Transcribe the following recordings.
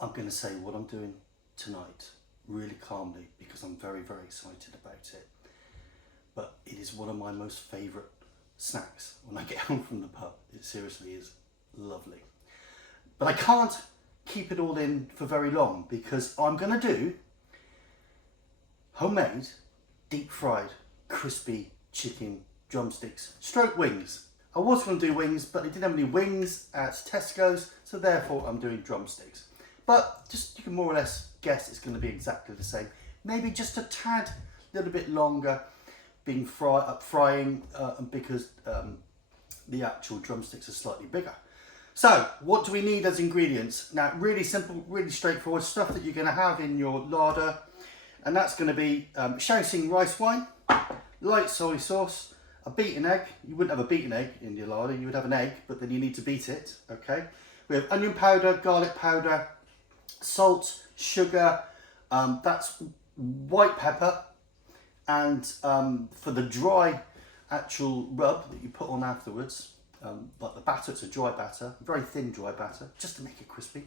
I'm going to say what I'm doing tonight really calmly because I'm very, very excited about it. But it is one of my most favourite snacks when I get home from the pub. It seriously is lovely. But I can't keep it all in for very long because I'm going to do homemade, deep fried, crispy chicken drumsticks, stroke wings. I was going to do wings, but they didn't have any wings at Tesco's, so therefore I'm doing drumsticks. But just you can more or less guess it's going to be exactly the same. Maybe just a tad, little bit longer, being frying because the actual drumsticks are slightly bigger. So what do we need as ingredients? Now, really simple, really straightforward stuff that you're going to have in your larder, and that's going to be Shaoxing rice wine, light soy sauce, a beaten egg. You wouldn't have a beaten egg in your larder, you would have an egg, but then you need to beat it, okay? We have onion powder, garlic powder, salt, sugar, that's white pepper, and for the dry actual rub that you put on afterwards, like the batter, it's a dry batter, very thin dry batter, just to make it crispy,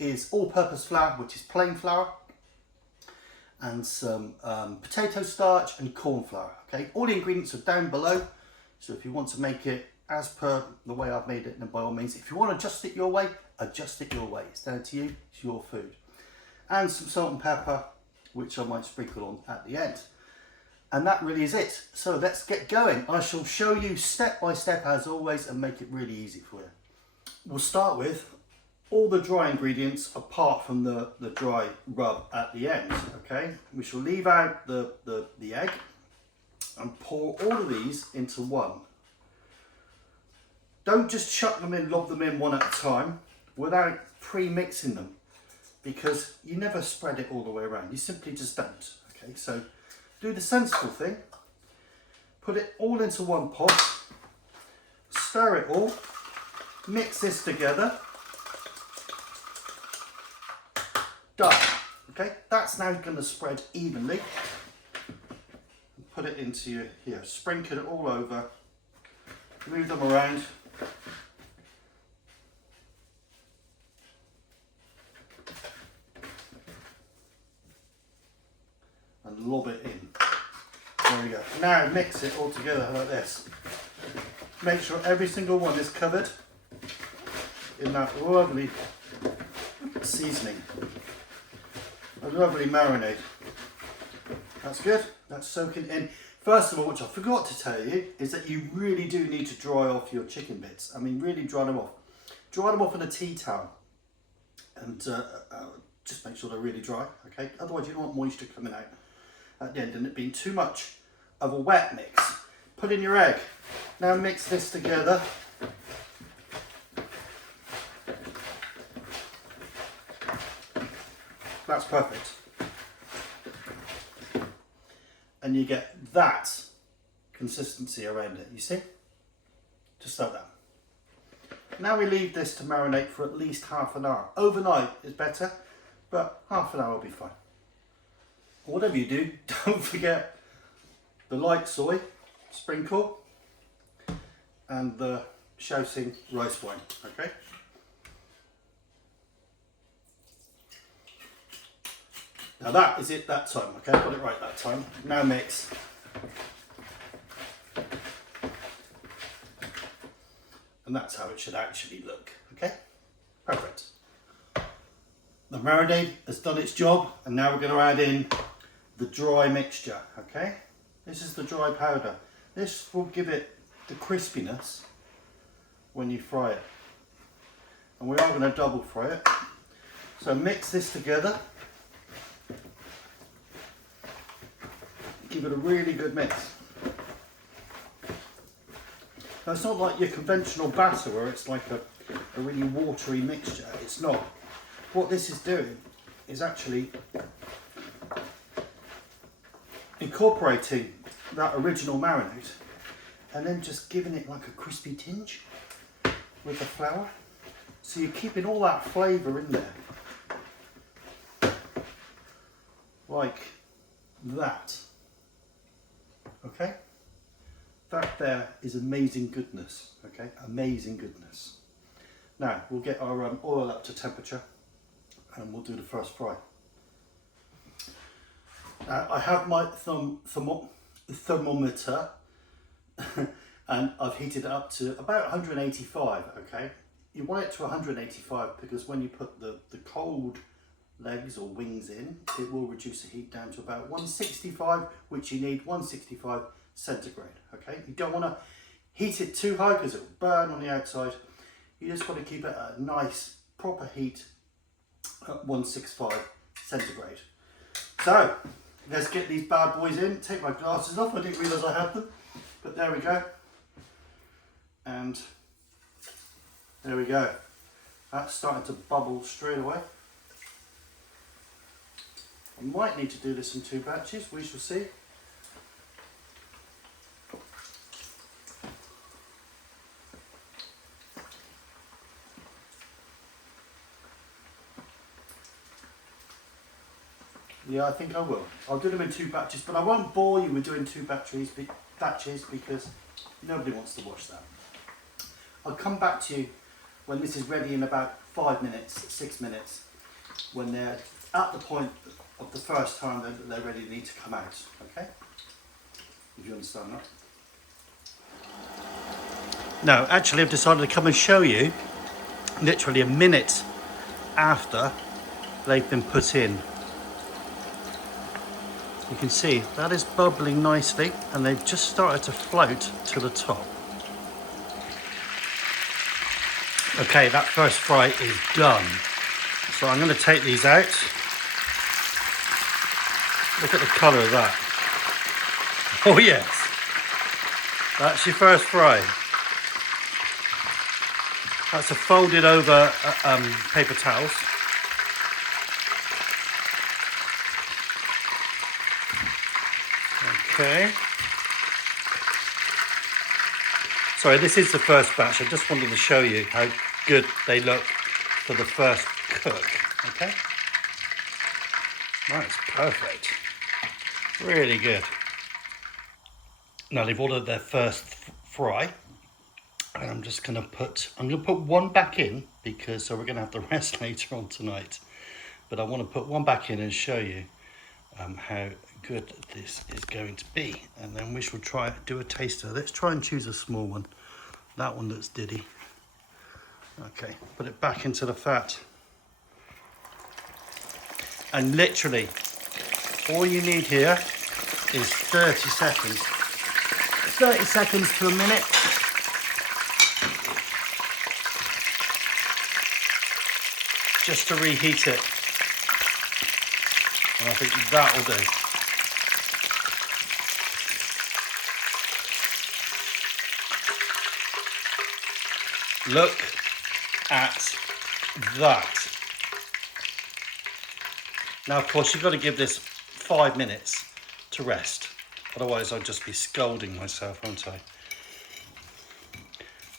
is all-purpose flour, which is plain flour, and some potato starch and corn flour. Okay, all the ingredients are down below, so if you want to make it as per the way I've made it, then by all means, if you want to adjust it your way, adjust it your way. It's down to you, it's your food. And some salt and pepper, which I might sprinkle on at the end. And that really is it. So let's get going. I shall show you step by step as always and make it really easy for you. We'll start with all the dry ingredients apart from the dry rub at the end, okay? We shall leave out the egg and pour all of these into one. Don't just chuck them in, lob them in one at a time without pre-mixing them, because you never spread it all the way around. You simply just don't, okay? So do the sensible thing, put it all into one pot, stir it all, mix this together. Done. Okay, that's now going to spread evenly. Put it into your, here, sprinkle it all over, move them around. And lob it in. There we go. Now mix it all together like this. Make sure every single one is covered in that lovely seasoning. A lovely marinade. That's good. That's soaking in. First of all, which I forgot to tell you, is that you really do need to dry off your chicken bits. I mean, really dry them off. Dry them off in a tea towel. And just make sure they're really dry, okay? Otherwise you don't want moisture coming out at the end and it being too much of a wet mix. Put in your egg. Now mix this together. That's perfect. And you get that consistency around it, you see? Just like that. Now we leave this to marinate for at least half an hour. Overnight is better, but half an hour will be fine. Whatever you do, don't forget the light soy sprinkle and the Shaoxing rice wine, okay? Now that is it that time, okay? I got it right that time. Now mix. And that's how it should actually look, okay? Perfect. The marinade has done its job, and now we're going to add in the dry mixture, okay? This is the dry powder. This will give it the crispiness when you fry it. And we are going to double fry it. So mix this together. Give it a really good mix. Now it's not like your conventional batter where it's like a really watery mixture. It's not. What this is doing is actually incorporating that original marinade and then just giving it like a crispy tinge with the flour. So you're keeping all that flavour in there. Like that. Okay? That there is amazing goodness. Okay? Amazing goodness. Now, we'll get our oil up to temperature and we'll do the first fry. I have my thermometer and I've heated it up to about 185, okay? You want it to 185 because when you put the cold legs or wings in, it will reduce the heat down to about 165, which you need 165 centigrade, okay? You don't want to heat it too high because it will burn on the outside. You just want to keep it at a nice proper heat at 165 centigrade. So let's get these bad boys in. Take my glasses off, I didn't realise I had them, but there we go. And there we go. That's starting to bubble straight away. I might need to do this in 2 batches, we shall see. Yeah, I think I will. I'll do them in 2 batches, but I won't bore you with doing 2 batches because nobody wants to watch that. I'll come back to you when this is ready in about 5 minutes, 6 minutes, when they're at the point of the first time that they're ready to need to come out, okay? If you understand that. No, actually I've decided to come and show you literally a minute after they've been put in. You can see that is bubbling nicely and they've just started to float to the top. Okay, that first fry is done. So I'm going to take these out. Look at the colour of that. Oh yes, that's your first fry. That's a folded over paper towels. Okay. Sorry, this is the first batch. I just wanted to show you how good they look for the first cook. Okay. That's perfect. Really good. Now they've ordered their first fry. And I'm just going to put 1 back in because so we're going to have the rest later on tonight. But I want to put 1 back in and show you how good this is going to be, and then we shall do a taster. Let's try and choose a small one. That one looks diddy. Okay, put it back into the fat, and literally all you need here is 30 seconds 30 seconds to a minute. Just to reheat it, and I think that will do. Look at that. Now, of course, you've got to give this 5 minutes to rest. Otherwise, I'd just be scolding myself, won't I?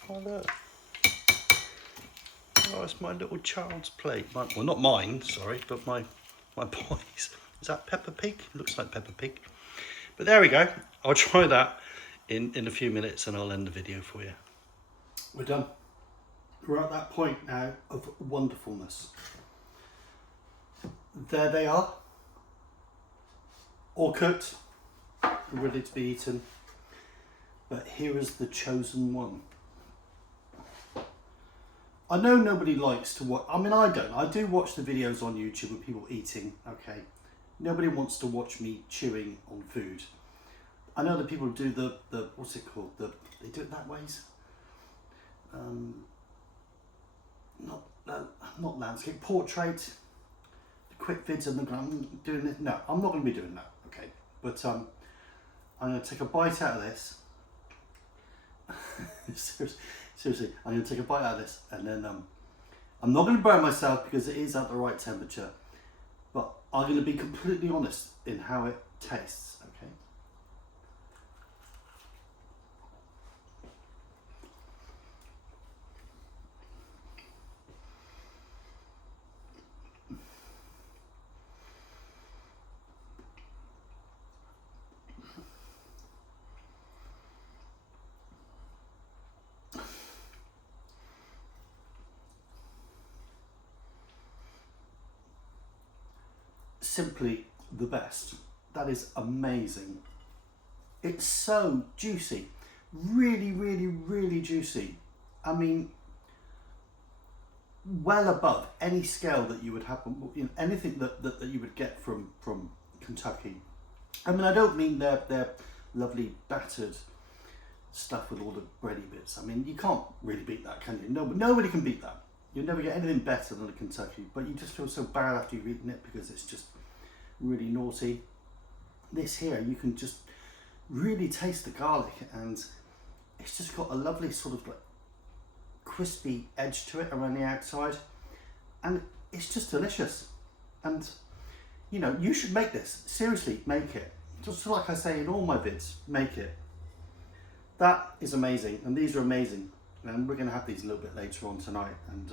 Oh, look. Oh, it's my little child's plate. Well, not mine, sorry, but my boy's. Is that Peppa Pig? Looks like Peppa Pig. But there we go. I'll try that in a few minutes and I'll end the video for you. We're done. We're at that point now of wonderfulness. There they are, all cooked, ready to be eaten. But here is the chosen one. I know nobody likes to watch, I mean I don't, I do watch the videos on YouTube of people eating, okay. Nobody wants to watch me chewing on food. I know that people do the what's it called, they do it that ways. Not landscape, portrait, the quick vids on the ground, doing it. No, I'm not going to be doing that, okay. But I'm going to take a bite out of this. Seriously, I'm going to take a bite out of this, and then I'm not going to burn myself because it is at the right temperature. But I'm going to be completely honest in how it tastes, okay. simply the best. That is amazing. It's so juicy, really, really, really juicy. I mean, well above any scale that you would have, you know, anything that you would get from Kentucky. I mean, I don't mean their lovely battered stuff with all the bready bits. I mean, you can't really beat that, can you? No, nobody can beat that. You'll never get anything better than a Kentucky, but you just feel so bad after you've eaten it because it's just really naughty. This here, you can just really taste the garlic, and it's just got a lovely sort of like crispy edge to it around the outside, and it's just delicious. And you know, you should make this. Seriously, make it. Just like I say in all my vids, make it. That is amazing, and these are amazing, and we're going to have these a little bit later on tonight, and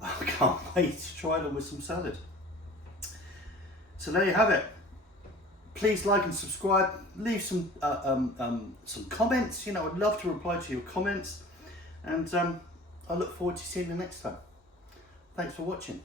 I can't wait to try them with some salad. So there you have it. Please like and subscribe. Leave some comments. You know, I'd love to reply to your comments, and I look forward to seeing you next time. Thanks for watching.